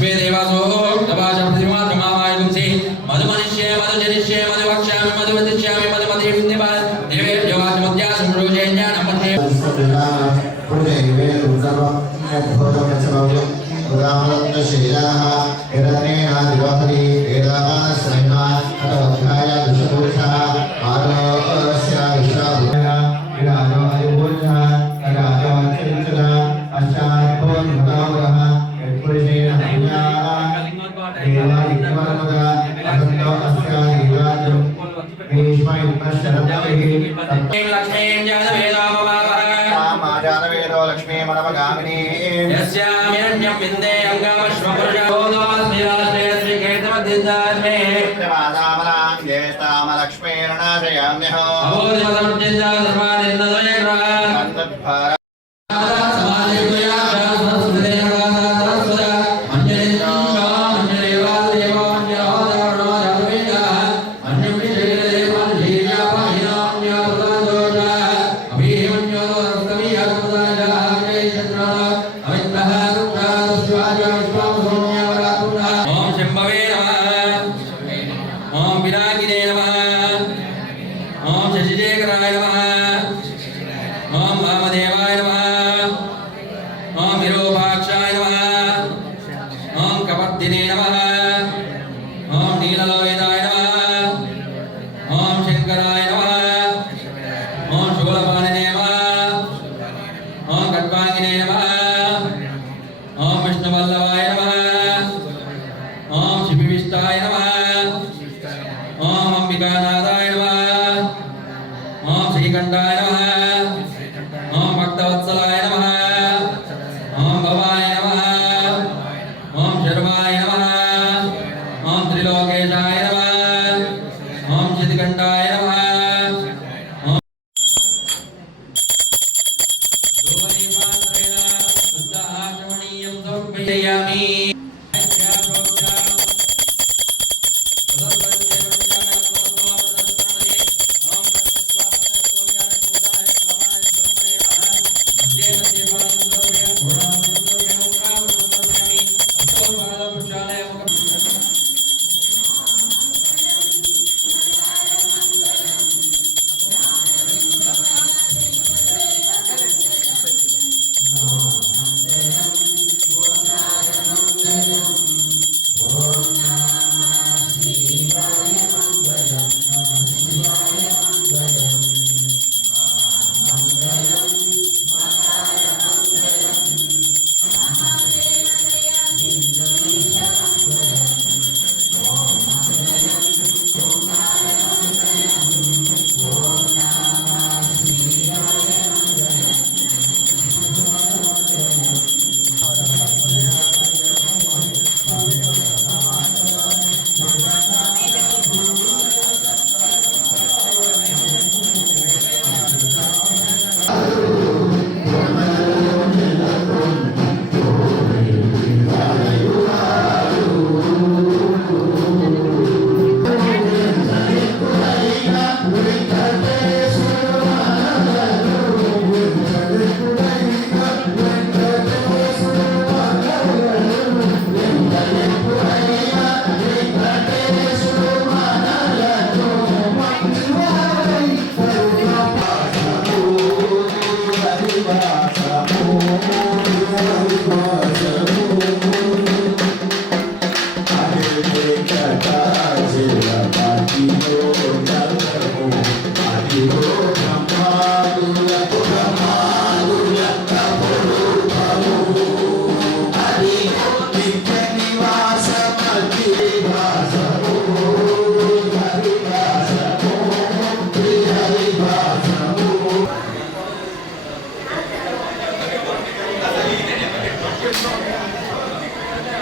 బృహస్పతి కమలాంశే విశ్వే దేవాసో గవాచ ప్రతిమా కమామాయుంసే మధు మనిష్యే మధు జనిష్యే మధు వక్ష్యామి మధు వదిష్యామి మధు మధే విద్యమా దేవే మధ్యా సంరోజే లక్ష్మీం జాతవేదాపమావహ మాజానవేదో లక్ష్మీ మనమగామినీ యస్యామిరణ్యం విందే అంగామశ్వపురుషోదోస్మిరాశ్రే శ్రీకేతమధ్యజాత్మే లక్ష్మీర్ణాశయామ్యహో అబోధిమతమధ్యజా ధర్మానిందోయగ్రా సమాధికుయా శంభవే నమః ఓం వినాయకినే నమ ఓం శశిశేఖరాయ నమ ఓం వామదేవాయ నమ ఓం విరూపాక్షాయ నమ ఓం కపర్దినే నమ ఓం నీలలోయనాయ నమ ఓం శంకరాయ నమ செய்யாமே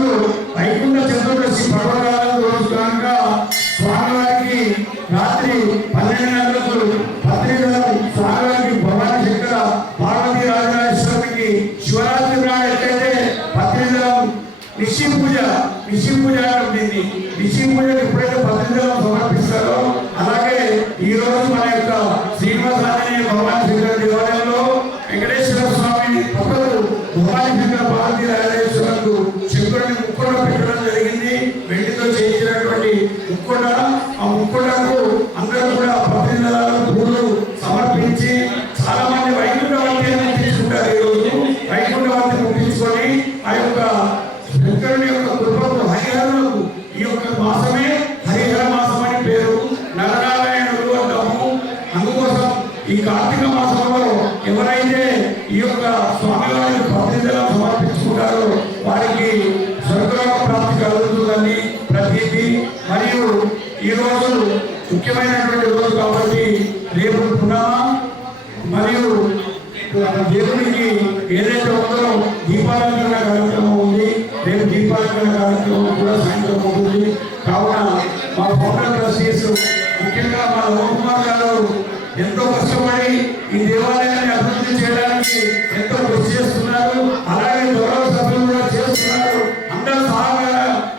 రోజు వైకుంఠ చతుర్దశి పర్వదాలు రోజు కనుక స్వామివారికి రాత్రి పన్నెండు గంటలకు కావున మా ఫోటోగ్రఫీస్ ముఖ్యంగా మన కుమార్ గారు ఎంతో కష్టపడి ఈ దేవాలయాన్ని అభివృద్ధి చేయడానికి ఎంతో కృషి చేస్తున్నారు. అలాగే గౌరవ సభ్యులు కూడా చేస్తున్నారు. అందరి సహాయ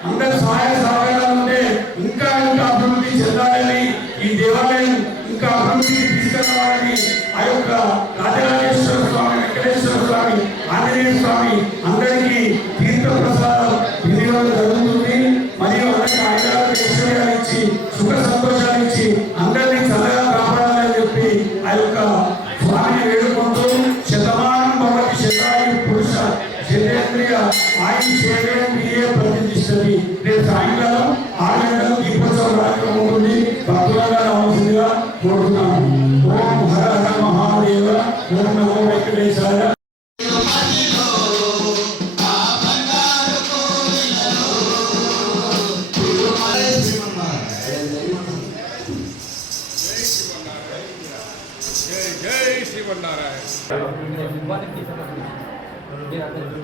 అందరి సహాయ సహకారాలు ఉంటే ఇంకా ఇంకా అభివృద్ధి చెందాలని ఈ దేవాలయం ఇంకా అభివృద్ధి తీసుకెళ్ళాలని ఆ యొక్క రాజరాజేశ్వర స్వామి వెంకటేశ్వర స్వామి ఆంజనేయ స్వామి I'm Spirit.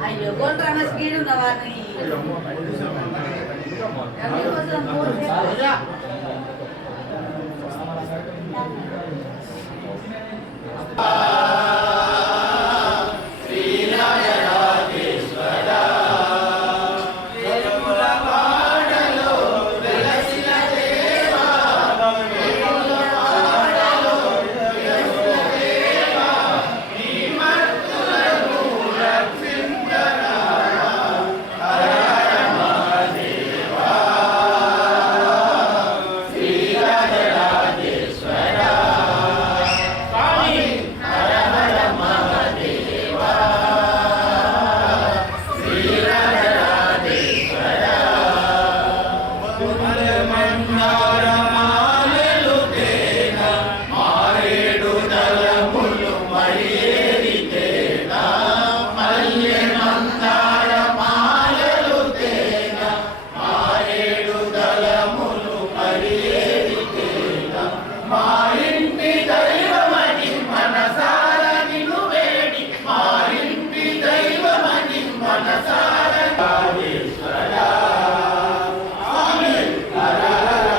అయ్యో కొండ్రమ స్పీడ్ ఉన్నవారిని.